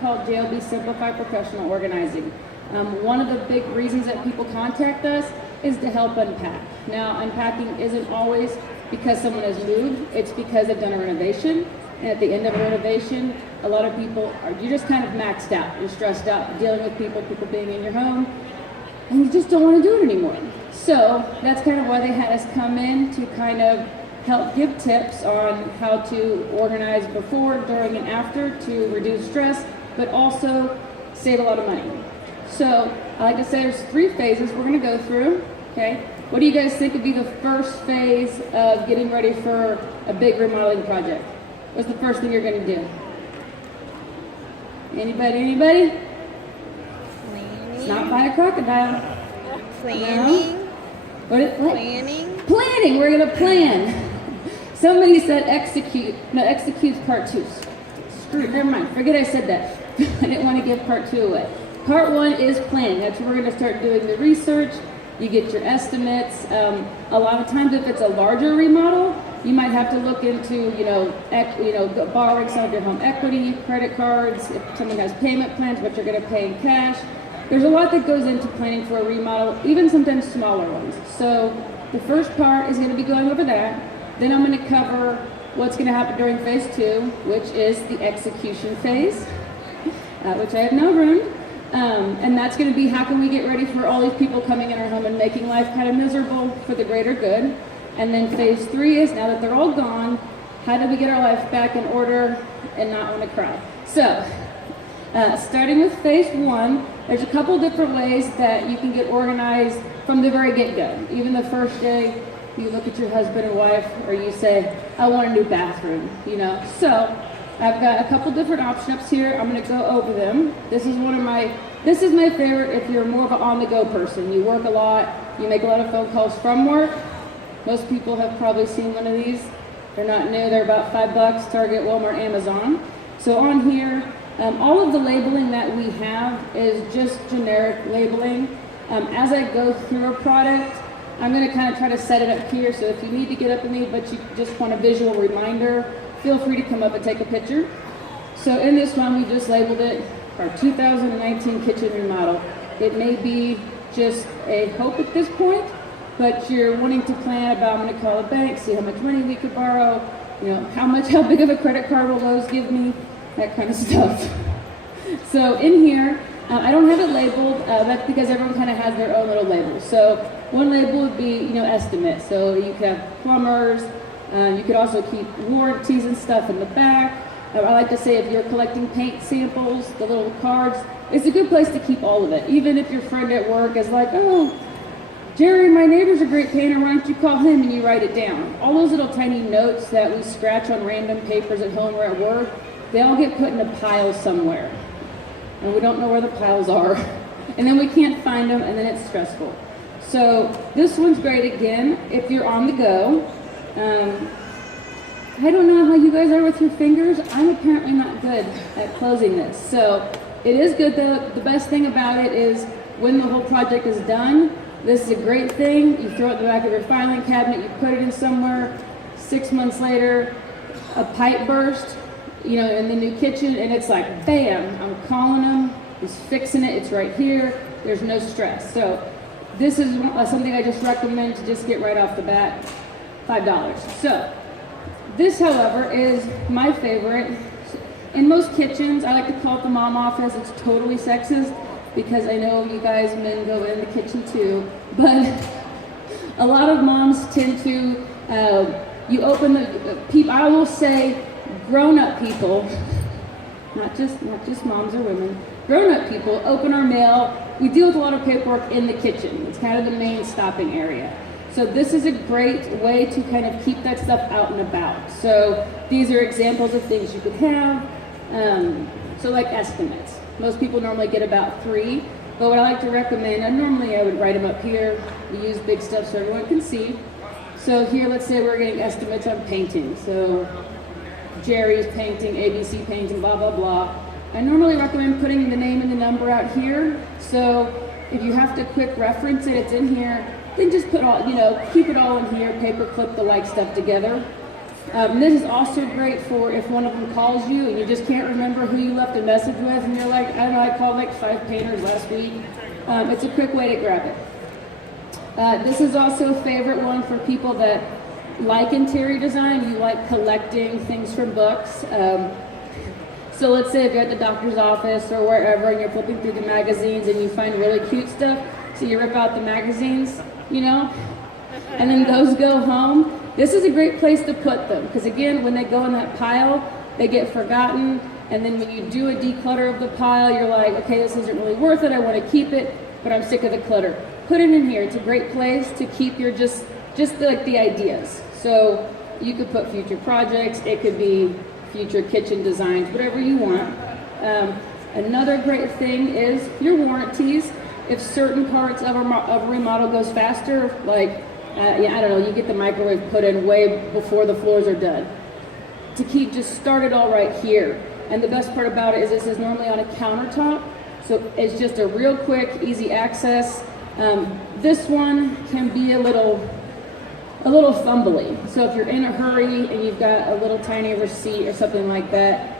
called JLB Simplify Professional Organizing. One of the big reasons that people contact us is to help unpack. Now, unpacking isn't always because someone has moved, it's because they've done a renovation. And at the end of a renovation, a lot of people you're just kind of maxed out. You're stressed out dealing with people being in your home, and you just don't want to do it anymore. So that's kind of why they had us come in to kind of help give tips on how to organize before, during, and after to reduce stress, but also save a lot of money. So I like to say there's 3 phases we're going to go through. Okay, what do you guys think would be the first phase of getting ready for a big remodeling project? What's the first thing you're going to do? Anybody? Planning. It's not by a crocodile. Planning. No? What? Planning. Planning. We're going to plan. Somebody said execute. No, execute's part 2. Screw it. Never mind. Forget I said that. I didn't want to give part 2 away. Part 1 is planning. That's where we're going to start doing the research. You get your estimates. A lot of times, if it's a larger remodel, you might have to look into, borrowing some of your home equity, credit cards, if someone has payment plans, what you're going to pay in cash. There's a lot that goes into planning for a remodel, even sometimes smaller ones. So the first part is going to be going over that. Then I'm going to cover what's going to happen during phase 2, which is the execution phase, which I have now ruined. And that's going to be how can we get ready for all these people coming in our home and making life kind of miserable for the greater good. And then phase 3 is, now that they're all gone, how do we get our life back in order and not want to cry? So, starting with phase 1, there's a couple different ways that you can get organized from the very get-go. Even the first day, you look at your husband and wife, or you say, I want a new bathroom, So, I've got a couple different options here. I'm going to go over them. This is my favorite if you're more of an on-the-go person. You work a lot, you make a lot of phone calls from work. Most people have probably seen one of these. They're not new, they're about $5, Target, Walmart, Amazon. So on here, all of the labeling that we have is just generic labeling. As I go through a product, I'm going to kind of try to set it up here, so if you need to get up and leave, but you just want a visual reminder, feel free to come up and take a picture. So in this one, we just labeled it our 2019 kitchen remodel. It may be just a hope at this point, but you're wanting to plan about, I'm going to call a bank, see how much money we could borrow, how big of a credit card will Lowe's give me, that kind of stuff. So in here, I don't have it labeled, that's because everyone kind of has their own little labels. So one label would be, estimate. So you could have plumbers, you could also keep warranties and stuff in the back. I like to say if you're collecting paint samples, the little cards, it's a good place to keep all of it. Even if your friend at work is like, oh, Jerry, my neighbor's a great painter, why don't you call him, and you write it down. All those little tiny notes that we scratch on random papers at home or at work, they all get put in a pile somewhere. And we don't know where the piles are. And then we can't find them, and then it's stressful. So this one's great again if you're on the go. I don't know how you guys are with your fingers. I'm apparently not good at closing this. So it is good though. The best thing about it is when the whole project is done, this is a great thing. You throw it in the back of your filing cabinet, you put it in somewhere. 6 months later, a pipe burst, in the new kitchen, and it's like, bam, I'm calling them, he's fixing it, it's right here, there's no stress. So this is something I just recommend to just get right off the bat, $5. So this, however, is my favorite. In most kitchens, I like to call it the mom office. It's totally sexist because I know you guys men go in the kitchen too, but a lot of moms tend to, you open the people, I will say grown-up people, not just moms or women, grown-up people open our mail. We deal with a lot of paperwork in the kitchen. It's kind of the main stopping area. So this is a great way to kind of keep that stuff out and about. So these are examples of things you could have. So like estimates. Most people normally get about 3, but what I like to recommend, I would write them up here. We use big stuff so everyone can see. So here, let's say we're getting estimates on painting. So Jerry's painting, ABC painting, blah, blah, blah. I normally recommend putting the name and the number out here. So if you have to quick reference it, it's in here. Then just put all, keep it all in here, paper clip the like stuff together. This is also great for if one of them calls you and you just can't remember who you left a message with, and you're like, I don't know, I called like 5 painters last week. It's a quick way to grab it. This is also a favorite one for people that like interior design. You like collecting things from books. So let's say if you're at the doctor's office or wherever and you're flipping through the magazines and you find really cute stuff, so you rip out the magazines, you know, and then those go home. This is a great place to put them, because again, when they go in that pile, they get forgotten, and then when you do a declutter of the pile, you're like, okay, this isn't really worth it, I want to keep it, but I'm sick of the clutter. Put it in here. It's a great place to keep your just like the ideas. So you could put future projects, it could be future kitchen designs, whatever you want. Another great thing is your warranties. If certain parts of a remodel goes faster, like, I don't know, you get the microwave put in way before the floors are done. To keep just started all right here. And the best part about it is this is normally on a countertop, so it's just a real quick, easy access. This one can be a little fumbly. So if you're in a hurry and you've got a little tiny receipt or something like that,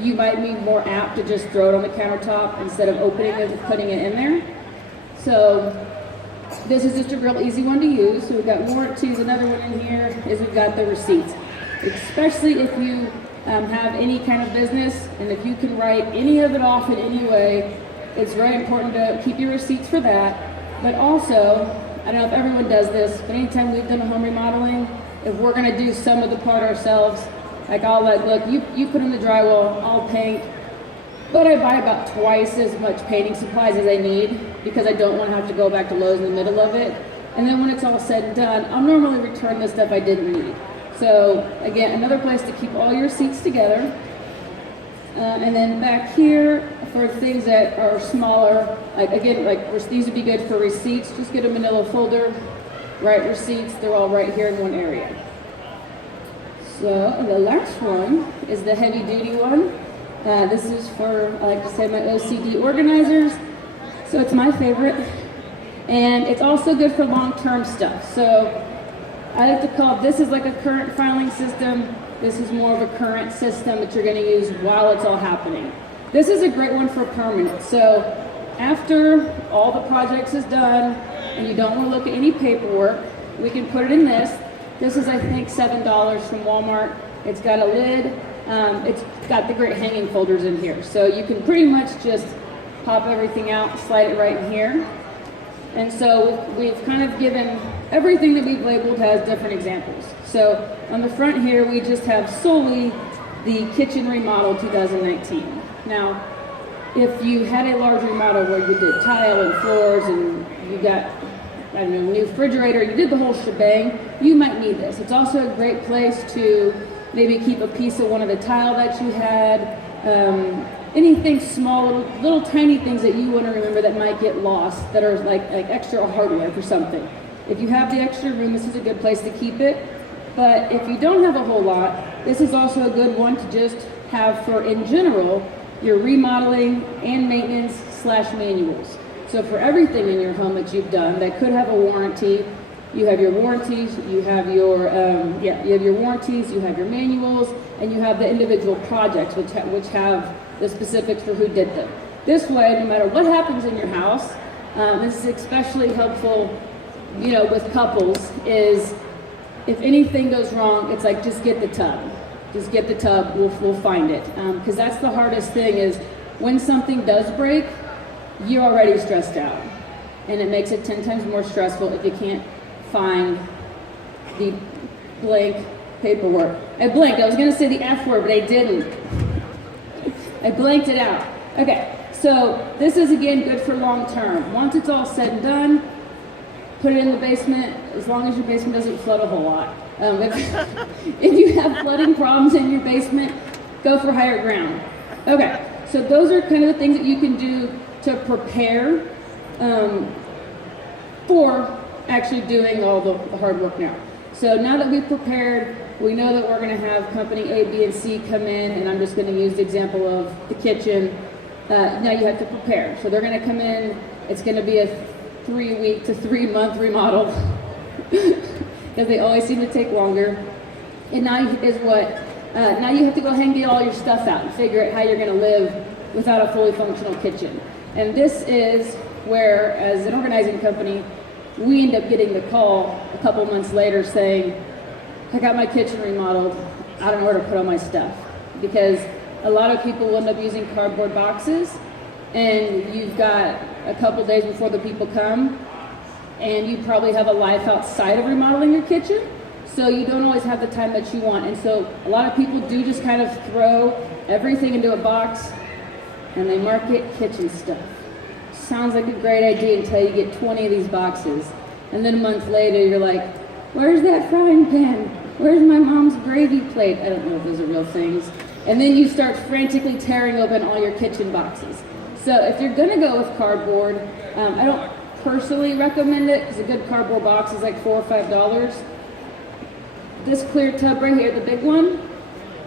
you might be more apt to just throw it on the countertop instead of opening it and putting it in there. So this is just a real easy one to use. So we've got warranties. Another one in here is we've got the receipts. Especially if you have any kind of business, and if you can write any of it off in any way, it's very important to keep your receipts for that. But also, I don't know if everyone does this, but anytime we've done a home remodeling, if we're gonna do some of the part ourselves, like I'll let, look, you put in the drywall, I'll paint, but I buy about twice as much painting supplies as I need because I don't want to have to go back to Lowe's in the middle of it. And then when it's all said and done, I'll normally return the stuff I didn't need. So again, another place to keep all your receipts together. And then back here, for things that are smaller, like again, like these would be good for receipts, just get a manila folder, write receipts, they're all right here in one area. So the last one is the heavy duty one. This is for, I like to say, my OCD organizers. So it's my favorite. And it's also good for long-term stuff. So I like to call this is like a current filing system. This is more of a current system that you're going to use while it's all happening. This is a great one for permanent. So after all the projects is done and you don't want to look at any paperwork, we can put it in this. This is, I think, $7 from Walmart. It's got a lid. It's got the great hanging folders in here. So you can pretty much just pop everything out, slide it right in here. And so we've kind of given everything that we've labeled has different examples. So on the front here, we just have solely the kitchen remodel 2019. Now, if you had a large remodel where you did tile and floors and you got, I don't know, new refrigerator, you did the whole shebang, you might need this. It's also a great place to maybe keep a piece of one of the tile that you had, anything small, little tiny things that you want to remember that might get lost that are like extra hardware for something. If you have the extra room, this is a good place to keep it. But if you don't have a whole lot, this is also a good one to just have for, in general, your remodeling and maintenance / manuals. So for everything in your home that you've done that could have a warranty, you have your warranties, you have your you have your warranties, you have your manuals, and you have the individual projects which have the specifics for who did them. This way, no matter what happens in your house, this is especially helpful, you know, with couples, is if anything goes wrong, it's like just get the tub. Just get the tub, we'll find it. Because that's the hardest thing is when something does break, you're already stressed out. And it makes it 10 times more stressful if you can't find the blank paperwork. I blanked, I was gonna say the F word, but I didn't. I blanked it out. Okay, so this is again good for long term. Once it's all said and done, put it in the basement, as long as your basement doesn't flood a whole lot. If you have flooding problems in your basement, go for higher ground. Okay, so those are kind of the things that you can do to prepare for actually doing all the hard work now. So now that we've prepared, we know that we're going to have company A, B, and C come in, and I'm just going to use the example of the kitchen. Now you have to prepare. So they're going to come in, it's going to be a 3-week to 3-month remodel, because they always seem to take longer. And now you have to go ahead and get all your stuff out and figure out how you're gonna live without a fully functional kitchen. And this is where, as an organizing company, we end up getting the call a couple months later saying, I got my kitchen remodeled, I don't know where to put all my stuff. Because a lot of people will end up using cardboard boxes, and you've got a couple days before the people come, and you probably have a life outside of remodeling your kitchen, so you don't always have the time that you want. And so a lot of people do just kind of throw everything into a box, and they mark it kitchen stuff. Sounds like a great idea until you get 20 of these boxes. And then a month later, you're like, where's that frying pan? Where's my mom's gravy plate? I don't know if those are real things. And then you start frantically tearing open all your kitchen boxes. So if you're gonna go with cardboard, I don't personally recommend it because a good cardboard box is like $4 or $5. This clear tub right here, the big one,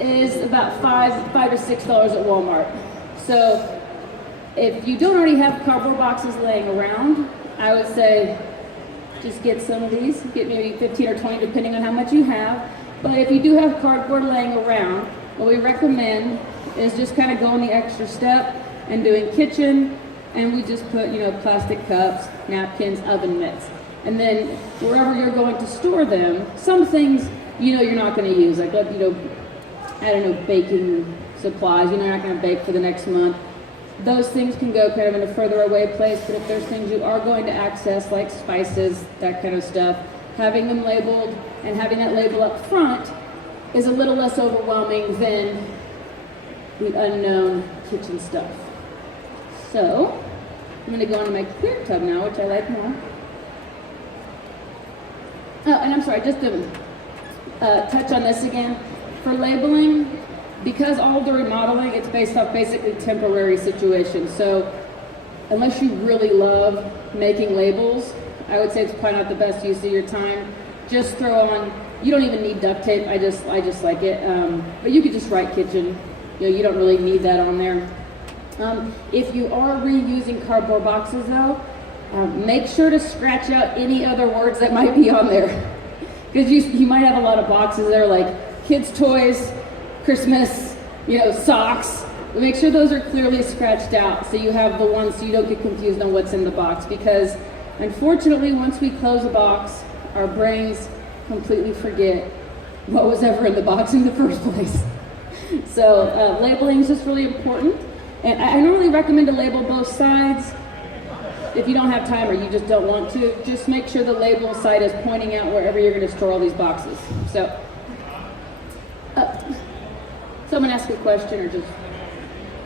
is about $5 to $6 at Walmart. So if you don't already have cardboard boxes laying around, I would say just get some of these, get maybe 15 or 20 depending on how much you have. But if you do have cardboard laying around, what we recommend is just kind of going the extra step and doing kitchen, and we just put, plastic cups, napkins, oven mitts. And then wherever you're going to store them, some things, you're not going to use, like, baking supplies, you're not going to bake for the next month. Those things can go kind of in a further away place, but if there's things you are going to access, like spices, that kind of stuff, having them labeled and having that label up front is a little less overwhelming than the unknown kitchen stuff. So, I'm going to go into my clear tub now, which I like more. Oh, and I'm sorry, just to touch on this again. For labeling, because all of the remodeling, it's based off basically temporary situations. So, unless you really love making labels, I would say it's probably not the best use of your time. Just throw on, you don't even need duct tape, I just like it. But you could just write kitchen. You don't really need that on there. If you are reusing cardboard boxes though, make sure to scratch out any other words that might be on there. Because you might have a lot of boxes that are like kids' toys, Christmas, socks. Make sure those are clearly scratched out so you have the ones so you don't get confused on what's in the box. Because unfortunately, once we close a box, our brains completely forget what was ever in the box in the first place. So labeling is just really important. And I normally recommend to label both sides. If you don't have time or you just don't want to, just make sure the label side is pointing out wherever you're going to store all these boxes. So, someone ask a question or just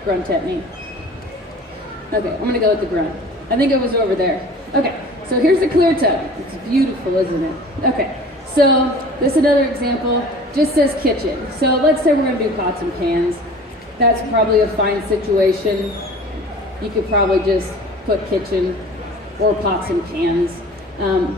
grunt at me. Okay, I'm going to go with the grunt. I think it was over there. Okay, so here's the clear tub. It's beautiful, isn't it? Okay, so this is another example. Just says kitchen. So let's say we're going to do pots and pans. That's probably a fine situation. You could probably just put kitchen or pots and pans.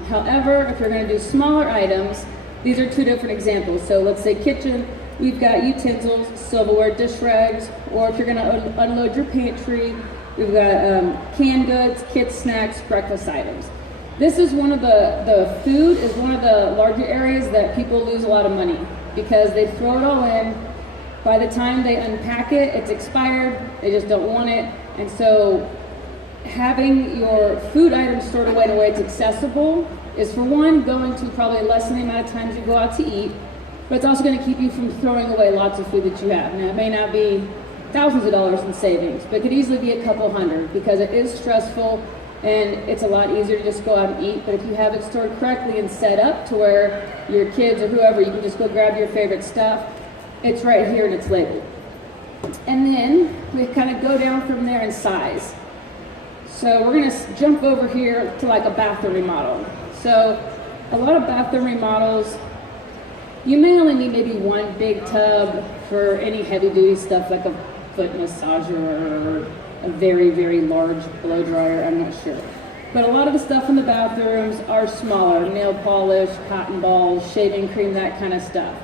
However, if you're going to do smaller items, these are two different examples. So let's say kitchen, we've got utensils, silverware, dish rags, or if you're going to unload your pantry, we've got canned goods, kids' snacks, breakfast items. This is one of the food is one of the larger areas that people lose a lot of money because they throw it all in. By the time they unpack it, it's expired, they just don't want it. And so having your food items stored away in a way it's accessible is, for one, going to probably lessen the amount of times you go out to eat, but it's also going to keep you from throwing away lots of food that you have. Now, it may not be thousands of dollars in savings, but it could easily be a couple hundred because it is stressful and it's a lot easier to just go out and eat. But if you have it stored correctly and set up to where your kids or whoever, you can just go grab your favorite stuff, it's right here and it's labeled. And then we kind of go down from there in size. So we're going to jump over here to like a bathroom remodel. So a lot of bathroom remodels, you may only need maybe one big tub for any heavy duty stuff like a foot massager or a very, very large blow dryer, I'm not sure. But a lot of the stuff in the bathrooms are smaller, nail polish, cotton balls, shaving cream, that kind of stuff.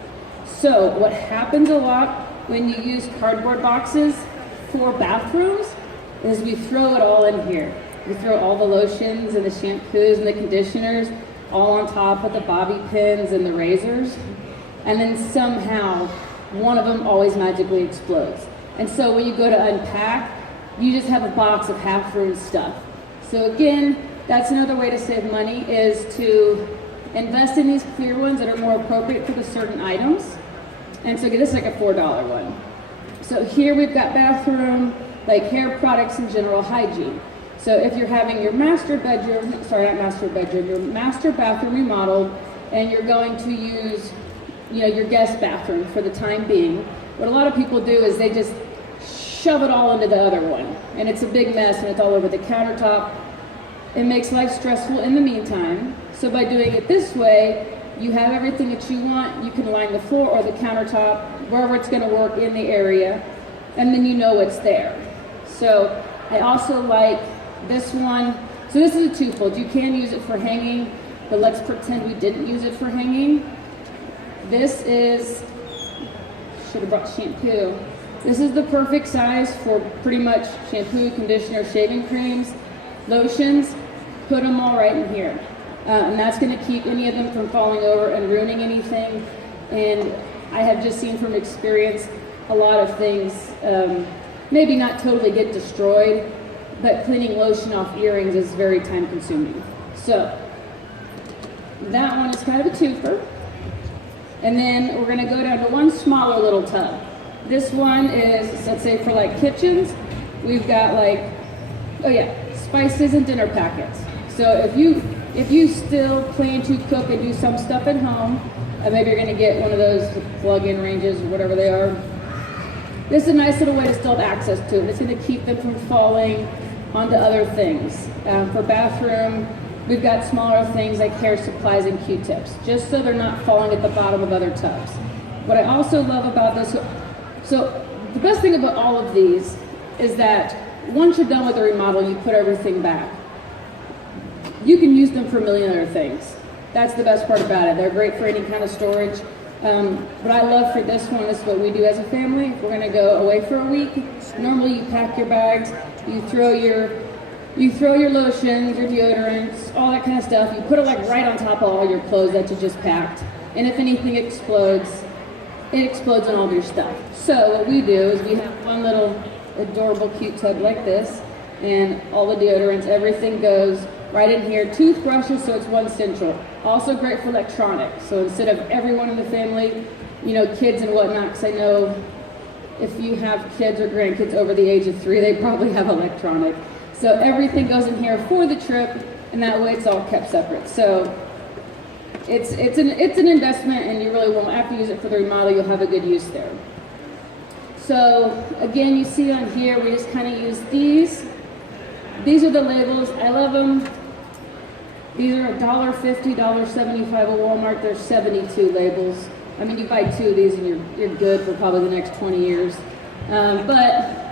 So what happens a lot when you use cardboard boxes for bathrooms is we throw it all in here. We throw all the lotions and the shampoos and the conditioners all on top of the bobby pins and the razors. and then somehow one of them always magically explodes. And so when you go to unpack, you just have a box of half-ruined stuff. So again, that's another way to save money, is to invest in these clear ones that are more appropriate for the certain items. And so this is like a $4 one. So here we've got bathroom, like hair products and general hygiene. So if you're having your master bathroom remodeled, and you're going to use, your guest bathroom for the time being, what a lot of people do is they just shove it all into the other one, and it's a big mess, and it's all over the countertop. It makes life stressful in the meantime. So by doing it this way, you have everything that you want. You can line the floor or the countertop, wherever it's going to work in the area, and then you know it's there. So I also like this one. So this is a twofold. You can use it for hanging, but let's pretend we didn't use it for hanging. This is, should have brought shampoo. This is the perfect size for pretty much shampoo, conditioner, shaving creams, lotions. Put them all right in here. And that's going to keep any of them from falling over and ruining anything. And I have just seen from experience a lot of things maybe not totally get destroyed, but cleaning lotion off earrings is very time consuming. So that one is kind of a twofer. And then we're going to go down to one smaller little tub. This one is, let's say for like kitchens, we've got like, spices and dinner packets. So if you still plan to cook and do some stuff at home, maybe you're going to get one of those plug-in ranges or whatever they are. This is a nice little way to still have access to it. It's going to keep them from falling onto other things. For bathroom, we've got smaller things like hair supplies and Q-tips, just so they're not falling at the bottom of other tubs. What I also love about this, so the best thing about all of these is that once you're done with the remodel, you put everything back. You can use them for a million other things. That's the best part about it. They're great for any kind of storage. What I love for this one is what we do as a family. If we're going to go away for a week, normally you pack your bags, you throw your lotions, your deodorants, all that kind of stuff. You put it like right on top of all your clothes that you just packed. And if anything explodes, it explodes on all of your stuff. So what we do is we have one little adorable cute tub like this, and all the deodorants, everything goes right in here. Toothbrushes, so it's one central. Also great for electronics. So instead of everyone in the family, kids and whatnot, because I know if you have kids or grandkids over the age of 3, they probably have electronic. So everything goes in here for the trip, and that way it's all kept separate. So it's an investment, and you really won't have to use it for the remodel. You'll have a good use there. So again, you see on here, we just kind of use these. These are the labels. I love them. These are $1.50, $1.75 at Walmart. There's 72 labels. I mean, you buy 2 of these and you're good for probably the next 20 years. But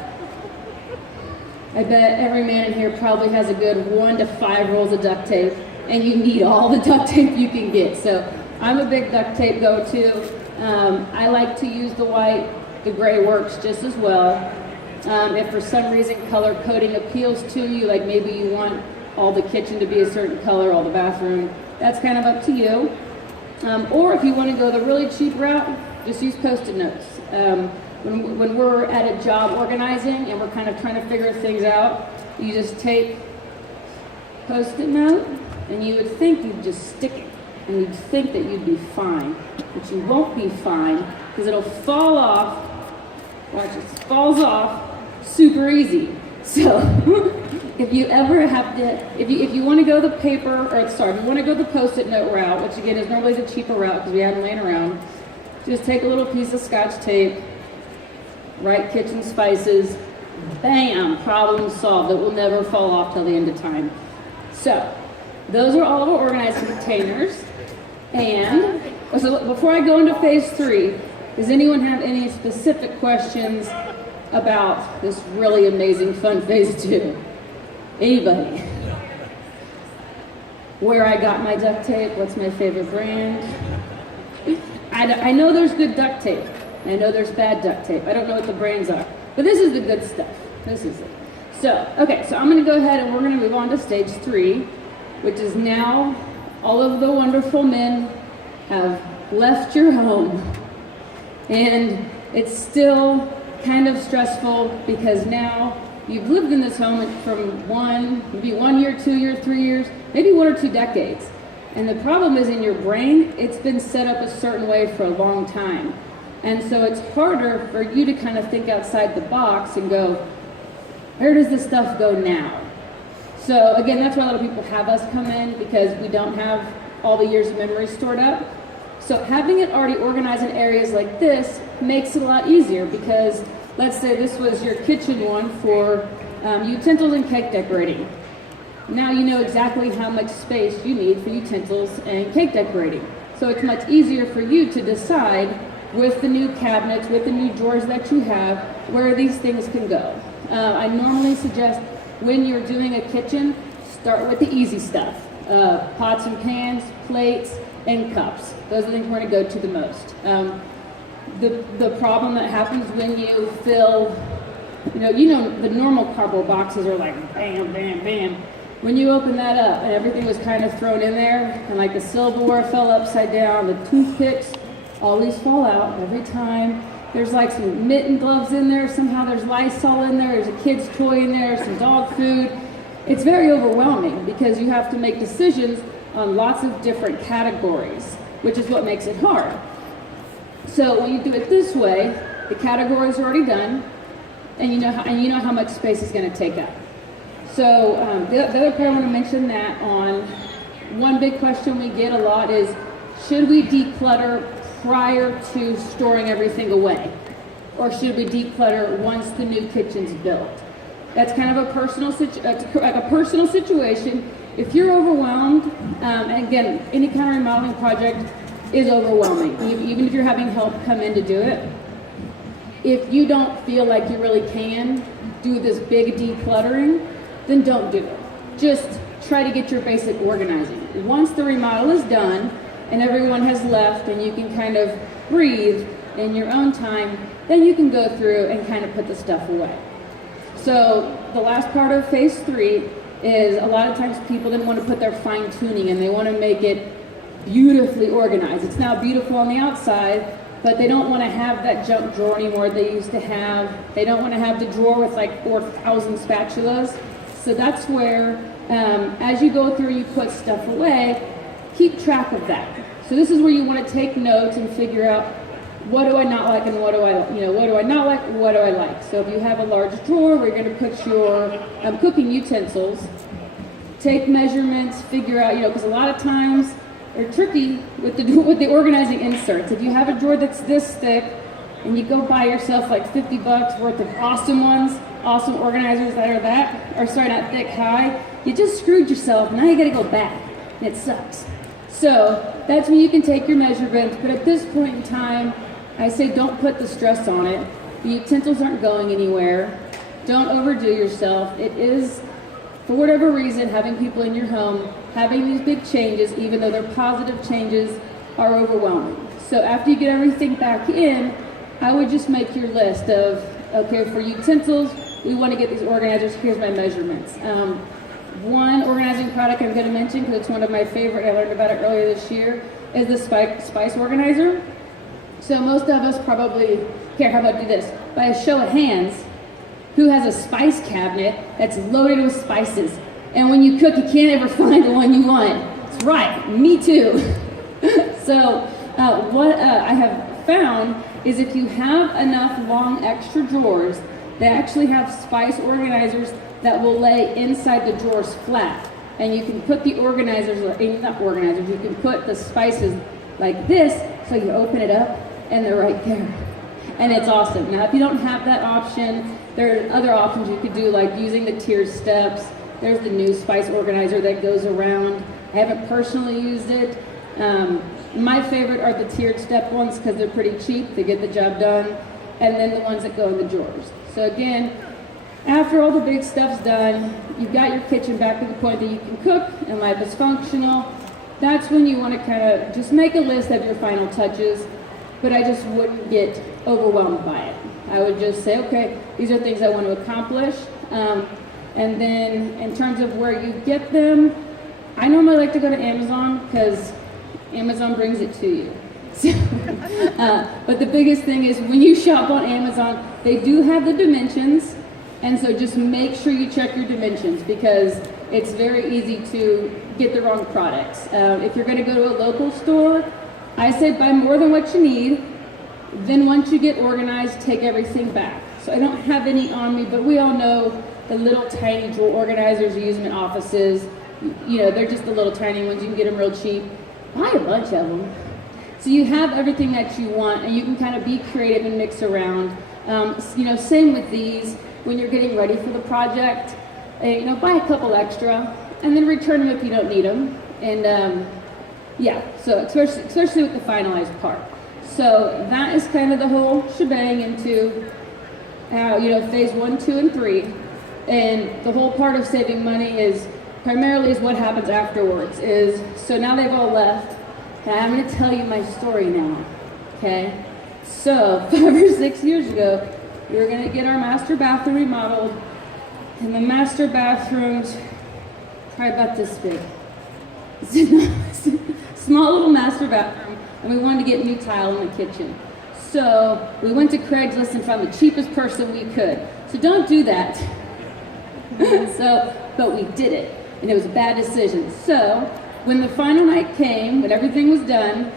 I bet every man in here probably has a good 1 to 5 rolls of duct tape, and you need all the duct tape you can get. So I'm a big duct tape go-to. I like to use the white. The gray works just as well. If for some reason color coding appeals to you, like maybe you want all the kitchen to be a certain color, all the bathroom, that's kind of up to you. Or if you want to go the really cheap route, just use Post-it notes. When we're at a job organizing and we're kind of trying to figure things out, you just take Post-it note, and you would think you'd just stick it, and you'd think that you'd be fine, but you won't be fine because it'll fall off. Watch, it falls off super easy. So if you ever have to, if you want to go the paper, if you want to go the Post-it note route, which again is normally the cheaper route because we have them laying around, just take a little piece of Scotch tape, write kitchen spices, bam, problem solved. It will never fall off till the end of time. So those are all of our organizing containers. And so before I go into phase 3, does anyone have any specific questions about this really amazing fun phase 2? Anybody? Where I got my duct tape, what's my favorite brand? I know there's good duct tape. I know there's bad duct tape. I don't know what the brands are. But this is the good stuff. This is it. So, okay, so I'm going to go ahead and we're going to move on to stage 3, which is now all of the wonderful men have left your home. And it's still kind of stressful because now you've lived in this home from maybe 1 year, 2 years, 3 years, maybe 1 or 2 decades. And the problem is in your brain, it's been set up a certain way for a long time. And so it's harder for you to kind of think outside the box and go, where does this stuff go now? So again, that's why a lot of people have us come in, because we don't have all the years of memory stored up. So having it already organized in areas like this makes it a lot easier, because let's say this was your kitchen one for utensils and cake decorating. Now you know exactly how much space you need for utensils and cake decorating. So it's much easier for you to decide with the new cabinets, with the new drawers that you have, where these things can go. I normally suggest when you're doing a kitchen, start with the easy stuff. Pots and pans, plates, and cups. Those are the things we're going to go to the most. The problem that happens when you fill, you know, the normal cardboard boxes are like bam, bam, bam. When you open that up and everything was kind of thrown in there, and like the silverware fell upside down, the toothpicks always fall out every time. There's like some mitten gloves in there, somehow there's Lysol in there, there's a kid's toy in there, some dog food. It's very overwhelming because you have to make decisions on lots of different categories, which is what makes it hard. So when you do it this way, the categories are already done, and you know how much space it's going to take up. So the other part I want to mention that on one big question we get a lot is, should we declutter prior to storing everything away, or should we declutter once the new kitchen's built? That's kind of a personal situation. If you're overwhelmed, and again, any kind of remodeling project is overwhelming, even if you're having help come in to do it. If you don't feel like you really can do this big decluttering, then don't do it. Just try to get your basic organizing. Once the remodel is done and everyone has left and you can kind of breathe in your own time, then you can go through and kind of put the stuff away. So the last part of phase 3 is a lot of times people didn't want to put their fine tuning in. They want to make it beautifully organized. It's now beautiful on the outside, but they don't want to have that junk drawer anymore they used to have. They don't want to have the drawer with like 4,000 spatulas. So that's where, as you go through, you put stuff away, keep track of that. So this is where you want to take notes and figure out, what do I not like and what do I not like and what do I like? So if you have a large drawer where you're going to put your cooking utensils, take measurements, figure out, because a lot of times they're tricky with the organizing inserts. If you have a drawer that's this thick and you go buy yourself like $50 worth of awesome ones, awesome organizers that are not thick, high, you just screwed yourself. Now you got to go back, and it sucks. So that's when you can take your measurements, but at this point in time, I say don't put the stress on it. The utensils aren't going anywhere. Don't overdo yourself. It is, for whatever reason, having people in your home, having these big changes, even though they're positive changes, are overwhelming. So after you get everything back in, I would just make your list of, okay, for utensils, we want to get these organizers, here's my measurements. One organizing product I'm going to mention, because it's one of my favorite, I learned about it earlier this year, is the spice organizer. So most of us probably, here, how about do this? By a show of hands, who has a spice cabinet that's loaded with spices? And when you cook, you can't ever find the one you want. That's right, me too. So what I have found is if you have enough long extra drawers, they actually have spice organizers that will lay inside the drawers flat. And you can put the organizers, not organizers, you can put the spices like this, so you open it up and they're right there. And it's awesome. Now, if you don't have that option, there are other options you could do, like using the tiered steps. There's the new spice organizer that goes around. I haven't personally used it. My favorite are the tiered step ones because they're pretty cheap. They get the job done. And then the ones that go in the drawers. So again, after all the big stuff's done, you've got your kitchen back to the point that you can cook and life is functional. That's when you want to kind of just make a list of your final touches, but I just wouldn't get overwhelmed by it. I would just say, okay, these are things I want to accomplish. And then in terms of where you get them, I normally like to go to Amazon because Amazon brings it to you. So, but the biggest thing is when you shop on Amazon, they do have the dimensions, and so just make sure you check your dimensions because it's very easy to get the wrong products. If you're going to go to a local store, I say buy more than what you need. Then once you get organized, take everything back. So I don't have any on me, but we all know the little tiny drawer organizers you use in offices. You know, they're just the little tiny ones. You can get them real cheap. Buy a bunch of them. So you have everything that you want, and you can kind of be creative and mix around. You know, same with these. When you're getting ready for the project, you know, buy a couple extra, and then return them if you don't need them. And yeah, so especially with the finalized part. So that is kind of the whole shebang into how, you know, phase 1, 2, and 3. And the whole part of saving money is primarily is what happens afterwards. So now they've all left, and I'm going to tell you my story now. Okay? So 5 or 6 years ago, we were going to get our master bathroom remodeled, and the master bathroom's probably about this big. It's a small little master bathroom, and we wanted to get new tile in the kitchen. So we went to Craigslist and found the cheapest person we could. So don't do that. But we did it, and it was a bad decision. So when the final night came, when everything was done,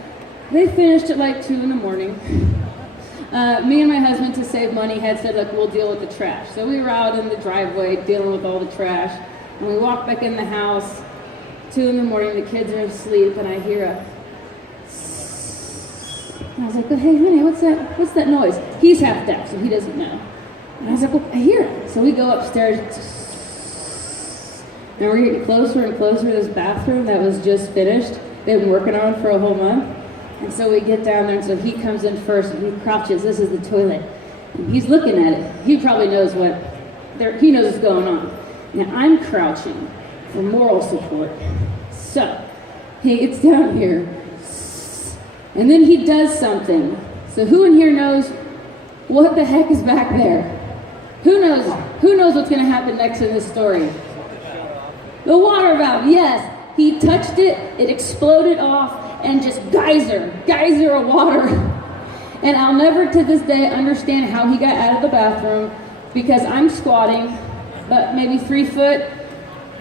they finished at like 2 in the morning. Me and my husband, to save money, had said, look, we'll deal with the trash. So we were out in the driveway dealing with all the trash, and we walked back in the house, 2 in the morning, the kids are asleep, and I hear a and I was like, oh, hey, honey, what's that noise? He's half deaf, so he doesn't know. And I was like, well, I hear it. So we go upstairs, and we're getting closer and closer to this bathroom that was just finished. They've been working on it for a whole month. And so we get down there, and so he comes in first, and he crouches. This is the toilet. And he's looking at it. He probably knows he knows what's going on. Now, I'm crouching for moral support. So he gets down here, and then he does something. So who in here knows what the heck is back there? Who knows what's going to happen next in this story? The water valve, yes. He touched it, it exploded off, and just geyser of water. And I'll never to this day understand how he got out of the bathroom because I'm squatting, but maybe 3 foot.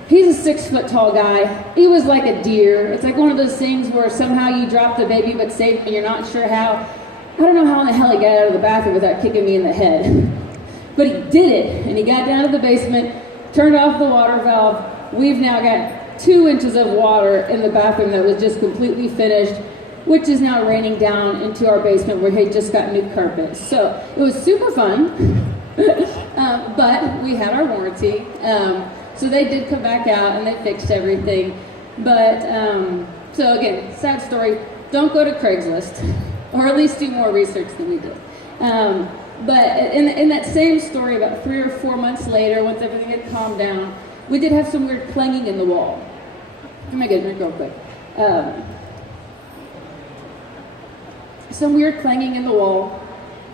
He's a 6 foot tall guy. He was like a deer. It's like one of those things where somehow you drop the baby but save me, you're not sure how. I don't know how in the hell he got out of the bathroom without kicking me in the head. But he did it, and he got down to the basement, turned off the water valve. We've now got 2 inches of water in the bathroom that was just completely finished, which is now raining down into our basement where he just got new carpet. So it was super fun, but we had our warranty. So they did come back out and they fixed everything. But, so again, sad story, don't go to Craigslist, or at least do more research than we did. But in that same story, about 3 or 4 months later, once everything had calmed down, we did have some weird clanging in the wall. Oh my goodness, real quick. Some weird clanging in the wall.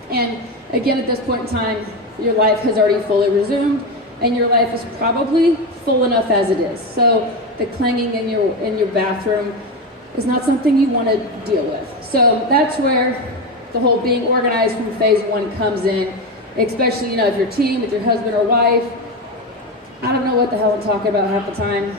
And again, at this point in time, your life has already fully resumed, and your life is probably full enough as it is. So the clanging in your bathroom is not something you want to deal with. So that's where the whole being organized from phase 1 comes in, especially, you know, if you're a team with your husband or wife. I don't know what the hell I'm talking about half the time,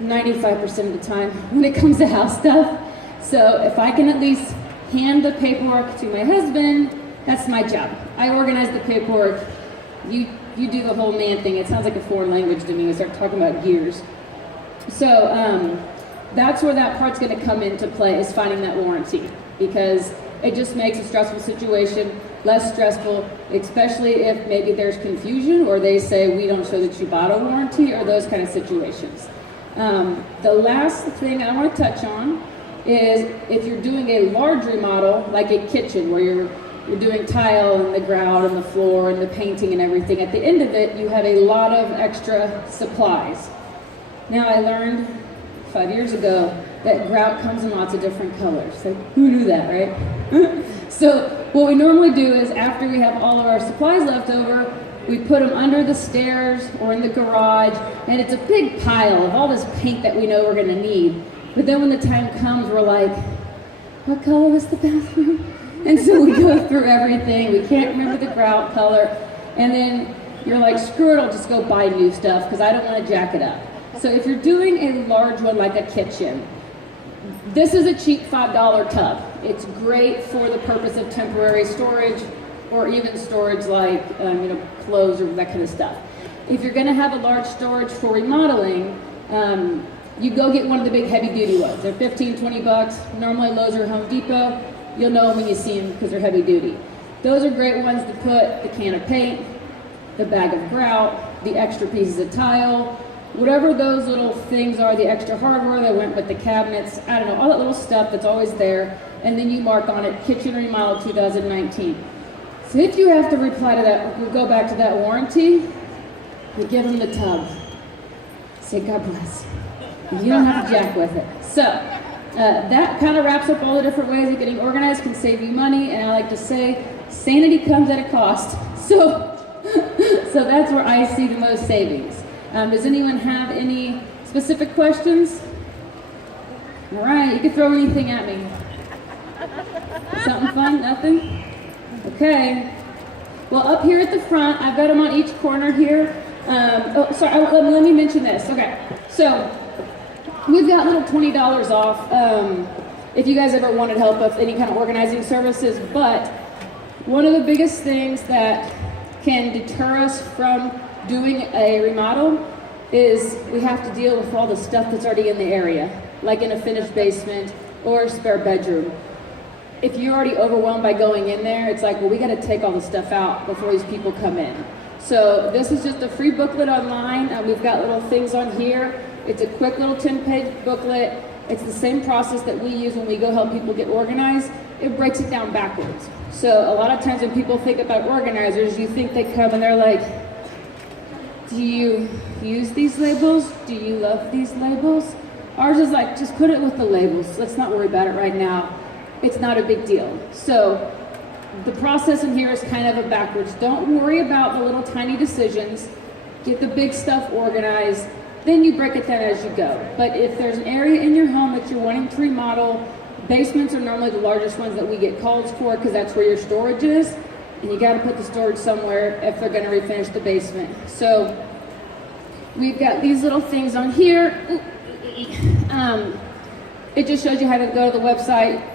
95% of the time when it comes to house stuff. So if I can at least hand the paperwork to my husband, that's my job. I organize the paperwork. You do the whole man thing. It sounds like a foreign language to me. We start talking about gears. So that's where that part's going to come into play, is finding that warranty, because it just makes a stressful situation less stressful, especially if maybe there's confusion or they say we don't show that you bought a warranty, or those kind of situations. The last thing I want to touch on is if you're doing a large remodel, like a kitchen where you're doing tile and the grout and the floor and the painting and everything, at the end of it you have a lot of extra supplies. Now, I learned 5 years ago that grout comes in lots of different colors. So who knew that, right? So what we normally do is, after we have all of our supplies left over, we put them under the stairs or in the garage, and it's a big pile of all this paint that we know we're going to need. But then when the time comes, we're like, what color was the bathroom? And so we go through everything. We can't remember the grout color. And then you're like, screw it, I'll just go buy new stuff because I don't want to jack it up. So if you're doing a large one like a kitchen, this is a cheap $5 tub. It's great for the purpose of temporary storage or even storage like clothes or that kind of stuff. If you're going to have a large storage for remodeling, you go get one of the big heavy duty ones. They're 15, 20 bucks. Normally Lowe's or Home Depot. You'll know them when you see them because they're heavy duty. Those are great ones to put the can of paint, the bag of grout, the extra pieces of tile, whatever those little things are, the extra hardware that went with the cabinets, I don't know, all that little stuff that's always there, and then you mark on it, Kitchen Remodel 2019. So if you have to reply to that, or go back to that warranty, you give them the tub. Say, God bless. You don't have to jack with it. So, that kind of wraps up all the different ways of getting organized, can save you money, and I like to say, sanity comes at a cost. So that's where I see the most savings. Does anyone have any specific questions? All right, you can throw anything at me. Something fun? Nothing? Okay. Well, up here at the front, I've got them on each corner here. Let me mention this. Okay, so we've got little $20 off if you guys ever wanted help with any kind of organizing services, but one of the biggest things that can deter us from doing a remodel is we have to deal with all the stuff that's already in the area, like in a finished basement or a spare bedroom. If you're already overwhelmed by going in there, it's like, well, we got to take all the stuff out before these people come in. So this is just a free booklet online. We've got little things on here. It's a quick little 10-page booklet. It's the same process that we use when we go help people get organized. It breaks it down backwards. So a lot of times when people think about organizers, you think they come and they're like, do you use these labels? Do you love these labels? Ours is like, just put it with the labels. Let's not worry about it right now. It's not a big deal. So the process in here is kind of a backwards. Don't worry about the little tiny decisions. Get the big stuff organized. Then you break it down as you go. But if there's an area in your home that you're wanting to remodel, basements are normally the largest ones that we get calls for because that's where your storage is. And you got to put the storage somewhere if they're going to refinish the basement. So we've got these little things on here. It just shows you how to go to the website,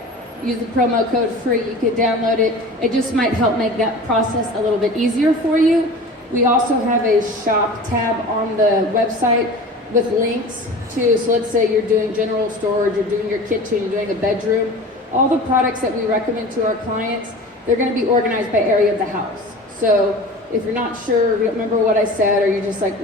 use the promo code FREE. You can download it. It just might help make that process a little bit easier for you. We also have a shop tab on the website with links to, so let's say you're doing general storage, you're doing your kitchen, you're doing a bedroom. All the products that we recommend to our clients, they're going to be organized by area of the house. So if you're not sure, you don't remember what I said, or you're just like,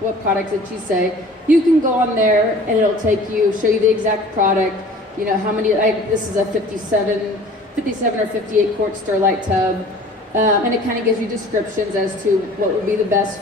what products did you say? You can go on there and it'll take you, show you the exact product, you know, how many, this is a 57 or 58 quart Sterlite tub. And it kind of gives you descriptions as to what would be the best